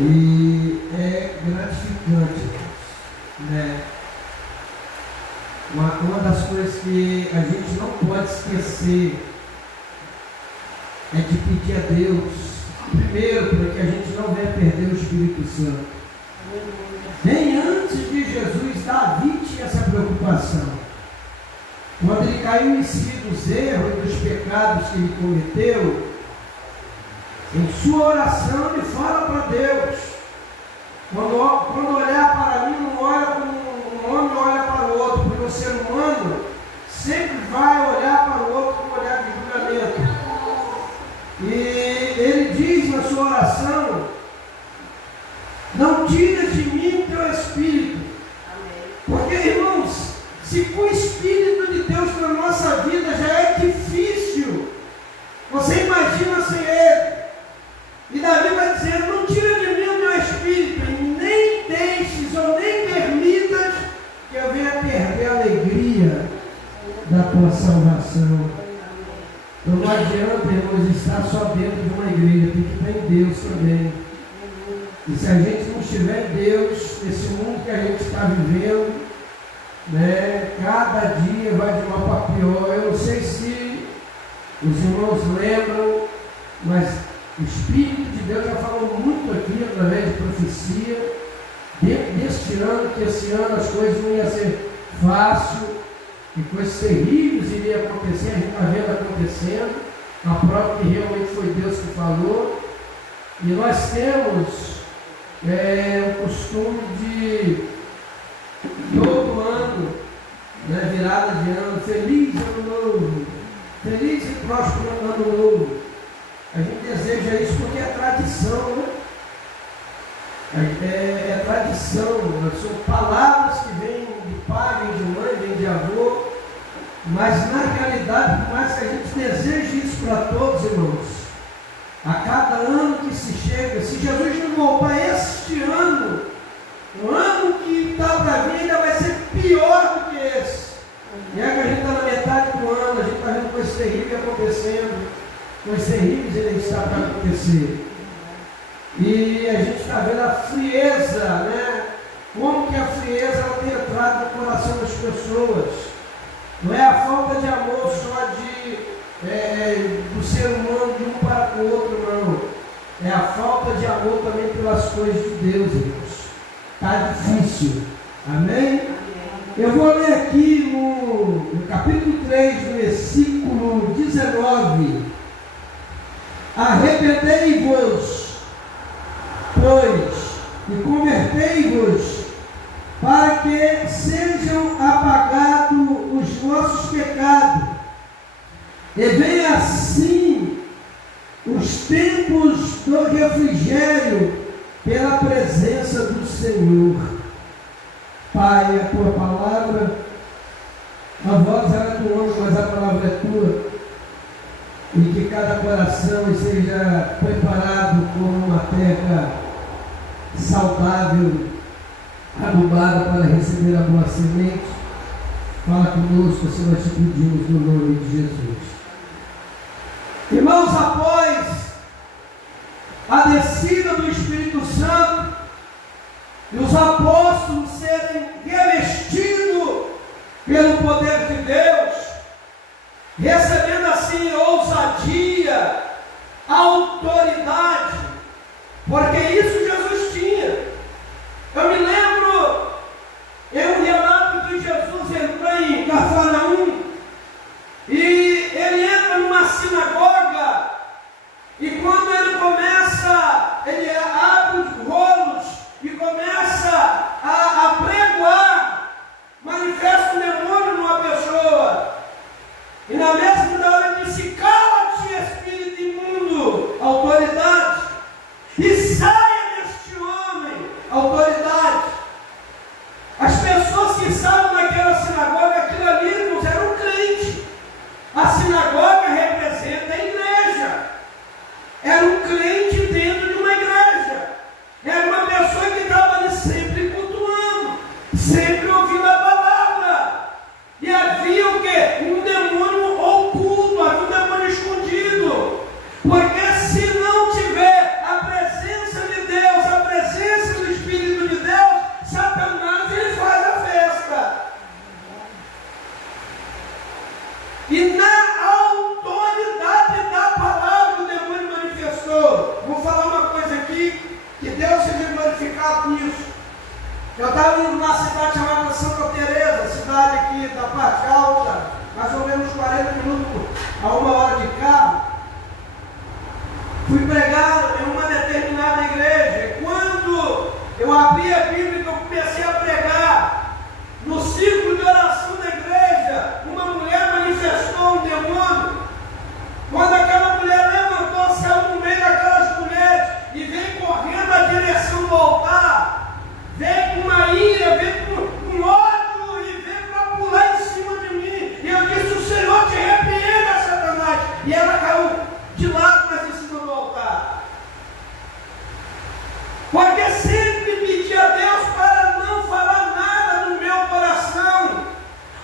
E é gratificante, né? Uma das coisas que a gente não pode esquecer é de pedir a Deus, primeiro, para que a gente não venha perder o Espírito Santo. Nem antes de Jesus, Davi tinha essa preocupação. Quando ele caiu em si dos erros e dos pecados que ele cometeu, em sua oração ele fala para Deus: quando olhar para mim, não olha como um homem olha para o outro, porque o ser humano sempre vai olhar para o outro com um olhar de julgamento. E ele diz na sua oração: não tira de mim o teu Espírito. Porque, irmãos, se com o Espírito de Deus na nossa vida já é difícil, você imagina sem Ele. E Davi vai dizer: não tira de mim o teu Espírito, e nem deixes ou nem permitas que eu venha perder a alegria da tua salvação. Então não adianta, irmãos, estar só dentro de uma igreja, tem que estar em Deus também. E se a gente não estiver em Deus, nesse mundo que a gente está vivendo, né, cada dia vai de mal para pior. Eu não sei se os irmãos lembram, mas o Espírito de Deus já falou muito aqui através de profecia, deste ano, que esse ano as coisas não iam ser fáceis, que coisas terríveis iriam acontecer, a gente está vendo acontecendo, a prova que realmente foi Deus que falou. E nós temos o costume de todo ano, né, virada de ano, feliz ano novo, feliz e próspero ano novo. A gente deseja isso porque é tradição, né? É tradição, são palavras que vêm de pai, vêm de mãe, vêm de avô, mas na realidade, por mais que a gente deseje isso para todos, irmãos, a cada ano que se chega, se Jesus não voltar este ano, o ano que está para vir ainda vai ser pior do que esse. E é que a gente está na metade do ano, a gente está vendo coisas terríveis acontecendo, coisas terríveis ainda está para acontecer. E a gente está vendo a frieza, né? Como que a frieza ela tem entrado no coração das pessoas. Não é a falta de amor só do ser humano de um para com o outro, não. É a falta de amor também pelas coisas de Deus, irmãos. Está difícil. Amém? Eu vou ler aqui no capítulo 3, no versículo 19. Arrependei-vos, pois, e convertei-vos, para que sejam apagados os vossos pecados, e venha assim os tempos do refrigério pela presença do Senhor. Pai, a tua palavra, a voz era do homem, mas a palavra é tua. E que cada coração seja preparado como uma terra saudável, adubada para receber a boa semente. Fala conosco, assim nós te pedimos no nome de Jesus. Irmãos, após a descida do Espírito Santo e os apóstolos serem revestidos pelo poder de Deus, recebendo assim ousadia, autoridade, porque isso Jesus tinha. Eu me lembro, um relato de Jesus entrou em Cafarnaum, e ele entra numa sinagoga, e quando ele começa, ele abre os rolos e começa a pregoar, manifesta um demônio numa pessoa. E na mesma hora ele disse: cala-te, espírito imundo, autoridade, e saia Eu estava indo numa cidade chamada Santa Teresa, cidade aqui da parte alta, mais ou menos 40 minutos a 1 hora de carro. Fui pregar em uma determinada igreja. E quando eu abri a Bíblia e eu comecei a pregar, no círculo de oração da igreja, uma mulher manifestou um demônio. Quando aquela mulher levantou, saiu no meio daquelas mulheres e veio correndo na direção do altar, veio com uma ira, veio com ódio e veio para pular em cima de mim. E eu disse: o Senhor te repreenda, Satanás. E ela caiu de lado, mas em cima do altar. Porque sempre pedi a Deus para não falar nada no meu coração.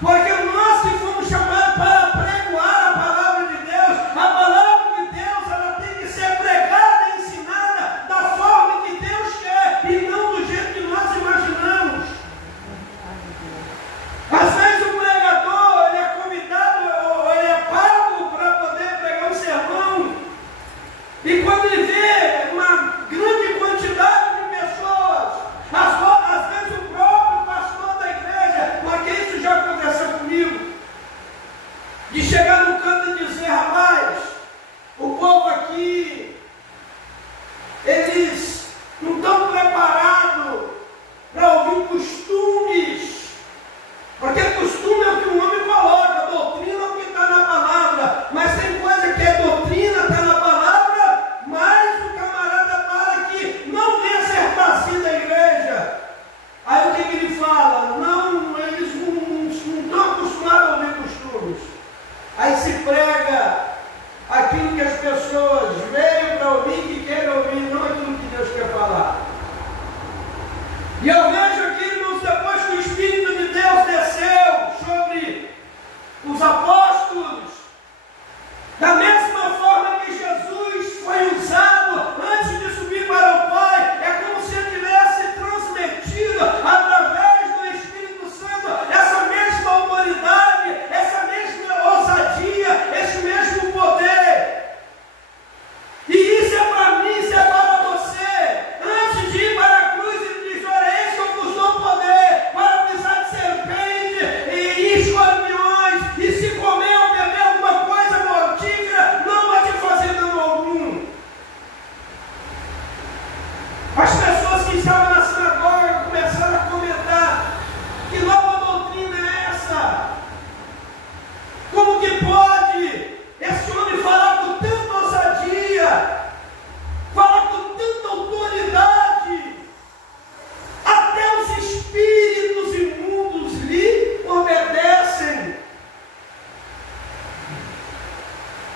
Porque nós que fomos chamados para pregoar a palavra de Deus, a palavra de Deus, ela tem que ser pregada e ensinada da forma que Deus quer e não do jeito que nós imaginamos. Às vezes o pregador, ele é convidado, ou ele é pago para poder pregar um sermão, e quando ele vê uma grande quantidade de pessoas, às vezes o próprio pastor da igreja, porque isso já aconteceu comigo, de chegar no canto e dizer: rapaz, o povo aqui, eles não estão preparados para ouvir costumes, porque costume é o que o homem coloca, doutrina é o que está na palavra, mas tem coisa que é doutrina, está na palavra, mas o camarada para que não venha ser trazido à igreja. Aí o que ele fala? Não, eles não estão acostumados a ouvir costumes. Aí se prega aquilo que as pessoas veem para ouvir, que querem ouvir, não aquilo que Deus quer falar. E eu vejo aqui, irmãos, depois que o Espírito de Deus desceu sobre os apóstolos, da mesma forma que Jesus foi usado antes de subir para o Pai, é como se ele tivesse transmitido através do Espírito Santo essa mesma autoridade, essa mesma ousadia, esse mesmo poder. E isso é para mim, isso é para você. Antes de ir para a cruz, ele diz: olha, esse eu vos dou poder para pisar de serpente e escorpiões, e se comer ou beber alguma coisa mortífera, não vai te fazer dano algum. As pessoas que estavam na sinagoga começaram a comentar: que nova doutrina é essa? Como que pode esse homem falar com tanta ousadia, falar com tanta autoridade? Até os espíritos imundos lhe obedecem.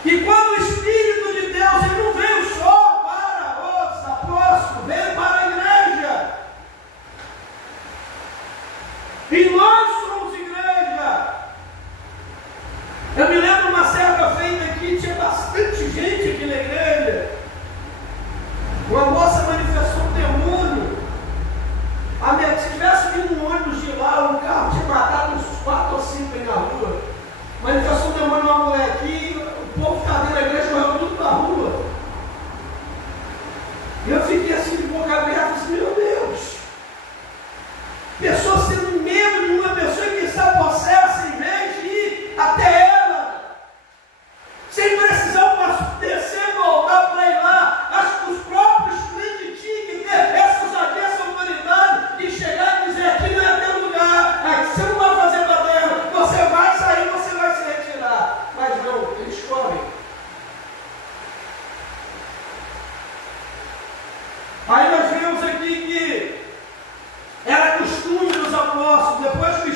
E quando o Espírito de Deus, ele não veio só para os apóstolos, veio para a igreja. E nós somos igreja. Eu me lembro uma certa feita aqui, tinha bastante gente aqui na igreja. Uma moça manifestou um demônio. Se tivesse vindo um ônibus de lá, um carro tinha matado uns 4 ou 5 aí na rua. Manifestou um demônio numa mulher aqui, o povo ficava dentro da igreja, correu tudo para a rua. E eu fiquei assim de boca aberta, assim: meu Deus, pessoas tendo medo de uma pessoa que está possessa, em vez de ir até ela, sem precisar o pastor descer, voltar para ir lá. Acho que os próprios crentes tinham que ter essa ousadia, essa autoridade de chegar e dizer: aqui não é teu lugar, aqui você não vai fazer baderna, você vai sair, você vai se retirar. Mas não, eles correm. Aí nós vemos aqui que era costume dos apóstolos, depois que o